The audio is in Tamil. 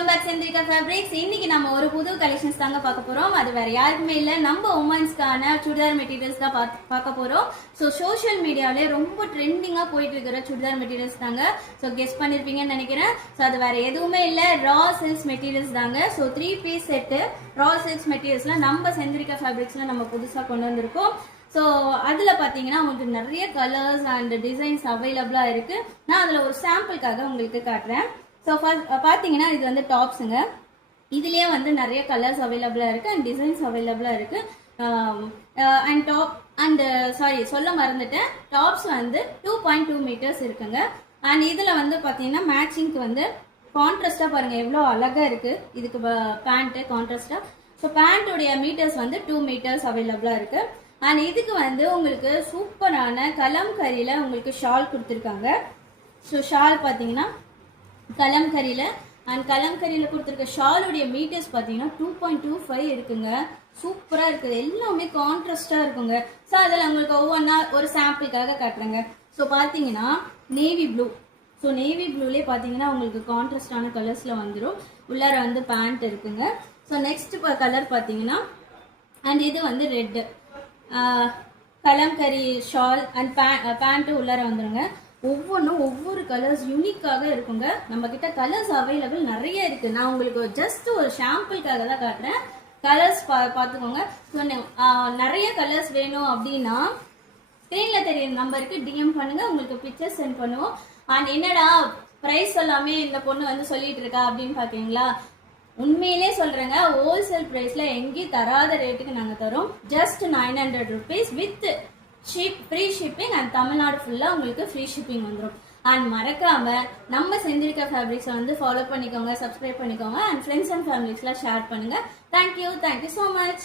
Welcome back செந்திரிகா fabrics. இன்னைக்கு நம்ம ஒரு புது கலெக்ஷன்ஸ் தாங்க பார்க்க போறோம். அது வேற யாருக்குமே இல்ல, நம்ம உமன்ஸ்க்கான சுடிதார் மெட்டீரியல்ஸ் தான் பார்க்க போறோம். ஸோ சோஷியல் மீடியாவிலே ரொம்ப ட்ரெண்டிங்கா போயிட்டு இருக்கிற சுடிதார் மெட்டீரியல்ஸ் தாங்க. ஸோ கெஸ் பண்ணிருப்பீங்கன்னு நினைக்கிறேன். ஸோ அது வேற எதுவுமே இல்ல, ரா சில்க்ஸ் மெட்டீரியல்ஸ் தாங்க. ஸோ 3 பீஸ் செட்டு ரா சில்க்ஸ் மெட்டீரியல்ஸ்ல நம்ம செந்திரிகா ஃபேப்ரிக்ஸ்ல நம்ம புதுசா கொண்டு வந்திருக்கோம். ஸோ அதில் பார்த்தீங்கன்னா உங்களுக்கு நிறைய கலர்ஸ் அண்ட் டிசைன்ஸ் அவைலபிளாக இருக்குது. நான் அதில் ஒரு சாம்பிளுக்காக உங்களுக்கு காட்டுறேன். ஸோ பார்த்தீங்கன்னா இது வந்து டாப்ஸுங்க. இதுலேயே வந்து நிறைய கலர்ஸ் அவைலபிளாக இருக்குது அண்ட் டிசைன்ஸ் அவைலபிளாக இருக்குது. அண்ட் டாப் அண்ட் சாரி சொல்ல மறந்துட்டேன், டாப்ஸ் வந்து 2.2 மீட்டர்ஸ் இருக்குங்க. அண்ட் இதில் வந்து பார்த்தீங்கன்னா மேட்சிங்க்கு வந்து கான்ட்ராஸ்டாக பாருங்கள் எவ்வளோ அழகாக இருக்குது. இதுக்கு பேண்ட்டு கான்ட்ராஸ்டாக. ஸோ பேண்ட்டுடைய மீட்டர்ஸ் வந்து 2 மீட்டர்ஸ் அவைலபிளாக இருக்குது. அண்ட் இதுக்கு வந்து உங்களுக்கு சூப்பரான கலம்கரியில் உங்களுக்கு ஷால் கொடுத்துருக்காங்க. ஸோ ஷால் பார்த்தீங்கன்னா கலம்கரியில் அண்ட் கலம்கரியில் கொடுத்துருக்க ஷாலுடைய மீட்டர்ஸ் பார்த்தீங்கன்னா 2.25 இருக்குங்க. சூப்பராக இருக்குது, எல்லாமே கான்ட்ராஸ்டாக இருக்குங்க. ஸோ அதில் உங்களுக்கு ஒவ்வொன்றா ஒரு சாம்பிளுக்காக காட்டுறேங்க. ஸோ பார்த்தீங்கன்னா நேவி ப்ளூ. ஸோ நேவி ப்ளூலேயே பார்த்தீங்கன்னா உங்களுக்கு கான்ட்ராஸ்டான கலர்ஸில் வந்துடும். உள்ளார வந்து பேண்ட் இருக்குங்க. ஸோ நெக்ஸ்ட் கலர் பார்த்தீங்கன்னா அண்ட் இது வந்து red Kalamkari shawl and pant உள்ளார வந்துடுங்க. ஒவ்வொன்றும் ஒவ்வொரு கலர்ஸ் யூனிக்காக இருக்குங்க. நம்ம கிட்ட கலர்ஸ் அவைலபிள் நிறைய இருக்கு. நான் உங்களுக்கு ஜஸ்ட் ஒரு ஷாம்பிளுக்காக தான் காட்டுறேன். கலர்ஸ் பார்த்துக்கோங்க. ஸோ நிறைய கலர்ஸ் வேணும் அப்படின்னா ஸ்க்ரீன்ல தெரியுற நம்பருக்கு டிஎம் பண்ணுங்க, உங்களுக்கு பிக்சர்ஸ் சென்ட் பண்ணுவோம். அண்ட் என்னடா ப்ரைஸ் எல்லாமே இந்த பொண்ணு வந்து சொல்லிட்டு இருக்கா அப்படின்னு பார்த்தீங்களா, உண்மையிலே சொல்றேங்க, ஹோல்சேல் பிரைஸ்ல எங்கேயும் தராத ரேட்டுக்கு நாங்க தரோம். Just 900 rupees with free shipping and Tamil Nadu ஃபுல்லா உங்களுக்கு ஃப்ரீ ஷிப்பிங் வந்துடும். அண்ட் மறக்காம நம்ம செந்திரிகா ஃபேப்ரிக்ஸை வந்து ஃபாலோ பண்ணிக்கோங்க, சப்ஸ்கிரைப் பண்ணிக்கோங்க அண்ட் ஃப்ரெண்ட்ஸ் அண்ட் ஃபேமிலிஸ்லாம் ஷேர் பண்ணுங்க. Thank you so much.